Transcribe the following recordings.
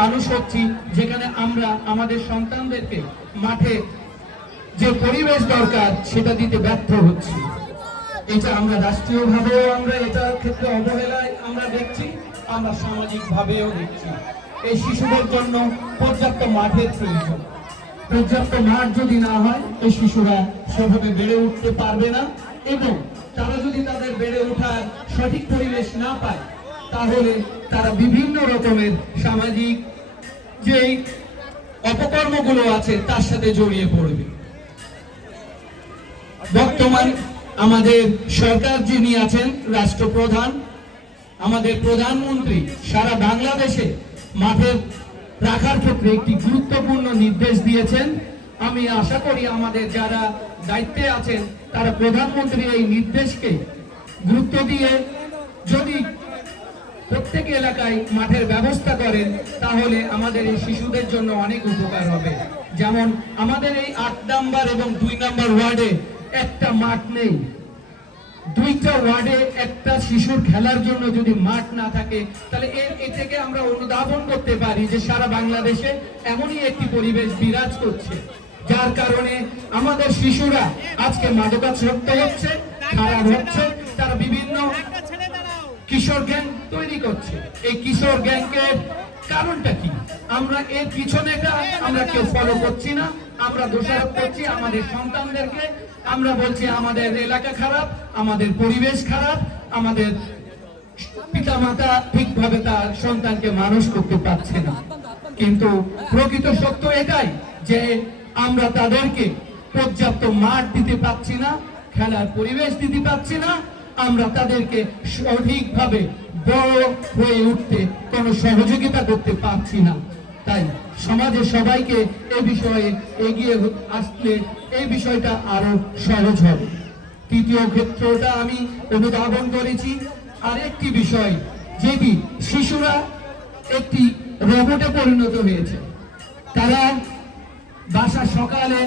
মানুষ হচ্ছি যেখানে আমরা আমাদের সন্তানদেরকে মাঠে যে পরিবেশ দরকার সেটা দিতে ব্যর্থ হচ্ছি। এটা আমরা রাষ্ট্রীয়ভাবেও আমরা এটার ক্ষেত্রে অবহেলায় আমরা দেখছি, আমরা সামাজিকভাবেও দেখছি। এই শিশুদের জন্য পর্যাপ্ত মাঠের প্রয়োজন। পর্যাপ্ত মাঠ যদি না হয় এই শিশুরা সেভাবে বেড়ে উঠতে পারবে না, এবং তারা যদি তাদের বেড়ে ওঠার সঠিক পরিবেশ না পায় তাহলে তারা বিভিন্ন রকমের সামাজিক যে অপকর্মগুলো আছে তার সাথে জড়িয়ে পড়বে। বর্তমান আমাদের সরকার যিনি আছেন, রাষ্ট্রপ্রধান, আমাদের প্রধানমন্ত্রী সারা বাংলাদেশে মাঠের রাখার ক্ষেত্রে একটি গুরুত্বপূর্ণ নির্দেশ দিয়েছেন। আমি আশা করি আমাদের যারা দায়িত্বে আছেন তারা প্রধানমন্ত্রীর এই নির্দেশকে গুরুত্ব দিয়ে যদি প্রত্যেক এলাকায় মাঠের ব্যবস্থা করেন তাহলে আমাদের এই শিশুদের জন্য অনেক উপকার হবে। যেমন আমাদের এই ৮ নম্বর এবং ২ নম্বর ওয়ার্ডে একটা মাঠ নেই। ২টা ওয়ার্ডে একটা শিশুর খেলার জন্য যদি মাঠ না থাকে তাহলে এর থেকে আমরা অনুধাবন করতে পারি যে সারা বাংলাদেশে এমনই একটি পরিবেশ বিরাজ করছে, যার কারণে আমাদের শিশুরা আজকে মাদকাসক্ত হচ্ছে, খারাপ হচ্ছে, তারা বিভিন্ন কিশোর গ্যাং তৈরি করছে। এই কিশোর গ্যাংয়ের কারণটা কি? আমরা এর পিছনেটা আমরা কেউ ফলো করছি না, আমরা দোষারোপ করছি আমাদের সন্তানদেরকে। আমরা বলছি আমাদের এলাকা খারাপ, আমাদের পরিবেশ খারাপ, আমাদের পিতামাতা ঠিকভাবে তার সন্তানকে মানুষ করতে পারছে না। কিন্তু প্রকৃত সত্য এটাই যে আমরা তাদেরকে পর্যাপ্ত মাঠ দিতে পারছি না, খেলার পরিবেশ দিতে পারছি না, আমরা তাদেরকে সঠিকভাবে বড় হয়ে উঠতে কোনো সহযোগিতা করতে পারছি না। তাই সমাজের সবাইকে এই বিষয়ে এগিয়ে আসলে এই বিষয়টা আরো সহজ হবে। তৃতীয় ক্ষেত্রটা আমি অনুধাবন করেছি আরেকটি বিষয়, যেটি শিশুরা একটি রোবটে পরিণত হয়েছে। তারা বাসা সকালে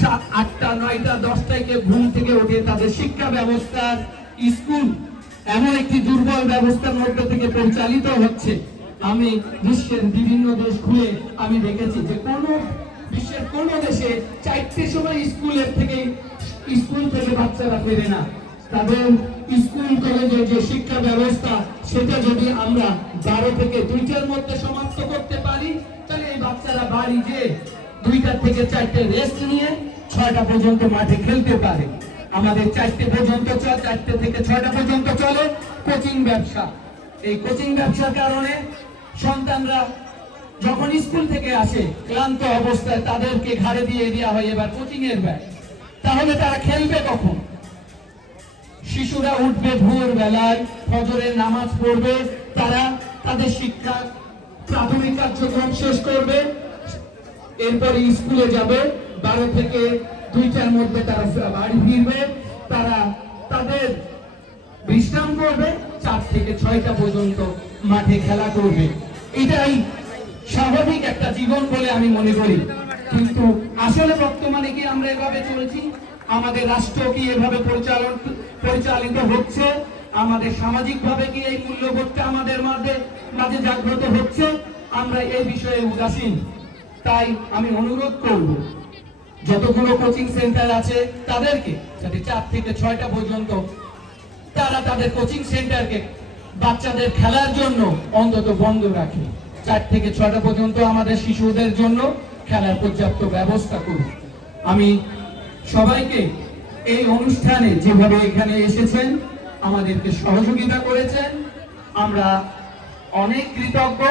৭, ৮টা, ৯টা, 10টায় ঘুম থেকে উঠে তাদের শিক্ষা ব্যবস্থার স্কুল এমন একটি দুর্বল ব্যবস্থার মধ্যে থেকে পরিচালিত হচ্ছে। আমি বিশ্বের বিভিন্ন দেশ ঘুরে আমি দেখেছি যে বিশ্বের কোন দেশে 4টের সময় স্কুল থেকে বাচ্চারা ফেরে না। তাদের স্কুল কলেজে যে শিক্ষা ব্যবস্থা সেটা যদি আমরা 12 থেকে 2টার মধ্যে সমাপ্ত করতে পারি তাহলে এই বাচ্চারা বাড়ি যে 2টা থেকে 4টে রেস্ট নিয়ে 6টা পর্যন্ত মাঠে খেলতে পারে। আমাদের 4টে পর্যন্ত 4টে থেকে 6টা পর্যন্ত চলে কোচিং ব্যবসা। এই কোচিং ব্যবসার কারণে সন্তানরা যখন স্কুল থেকে আসে ক্লান্ত অবস্থায় তাদেরকে ঘাড়ে দিয়ে দেওয়া হয় এবার কোচিং এর ব্যাগ। তাহলে তারা খেলবে কখন? শিশুরা উঠবে ভোর বেলায়, ফজরের নামাজ পড়বে, তারা তাদের শিক্ষা প্রাথমিক কার্যক্রম শেষ করবে, এরপরে স্কুলে যাবে, 12 থেকে 2টার মধ্যে তারা বাড়ি ফিরবে, তারা তাদের বিশ্রাম করবে, 4 থেকে 6টা পর্যন্ত মাঠে খেলা করবে। এটাই স্বাভাবিক একটা জীবন বলে আমি মনে করি। কিন্তু আসলে বর্তমানে কি আমরা এভাবে চলছি? আমাদের রাষ্ট্র কি এভাবে পরিচালিত হচ্ছে? আমাদের সামাজিক ভাবে কি এই মূল্যবোধটা আমাদের মাঝে জাগ্রত হচ্ছে? আমরা এই বিষয়ে উদাসীন। তাই আমি অনুরোধ করব যতগুলো কোচিং সেন্টার আছে তাদেরকে যাতে 4 থেকে 6টা পর্যন্ত তারা তাদের কোচিং সেন্টারকে বাচ্চাদের খেলার জন্য অন্তত বন্ধ রাখে। 4 থেকে 6টা পর্যন্ত আমাদের শিশুদের জন্য খেলার পর্যাপ্ত ব্যবস্থা করুন। আমি সবাইকে এই অনুষ্ঠানে যেভাবে এখানে এসেছেন আমাদেরকে সহযোগিতা করেছেন আমরা অনেক কৃতজ্ঞ,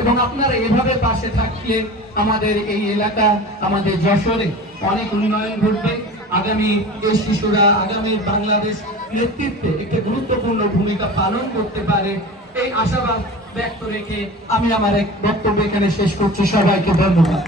এবং আপনারা এভাবে পাশে থাকলে আমাদের এই এলাকা, আমাদের যশোরে অনেক উন্নয়ন ঘটবে। আগামী এই শিশুরা আগামী বাংলাদেশ নেতৃত্বে একটি গুরুত্বপূর্ণ ভূমিকা পালন করতে পারে এই আশাবাদ ব্যক্ত রেখে আমি আমার এক বক্তব্য এখানে শেষ করছি। সবাইকে ধন্যবাদ।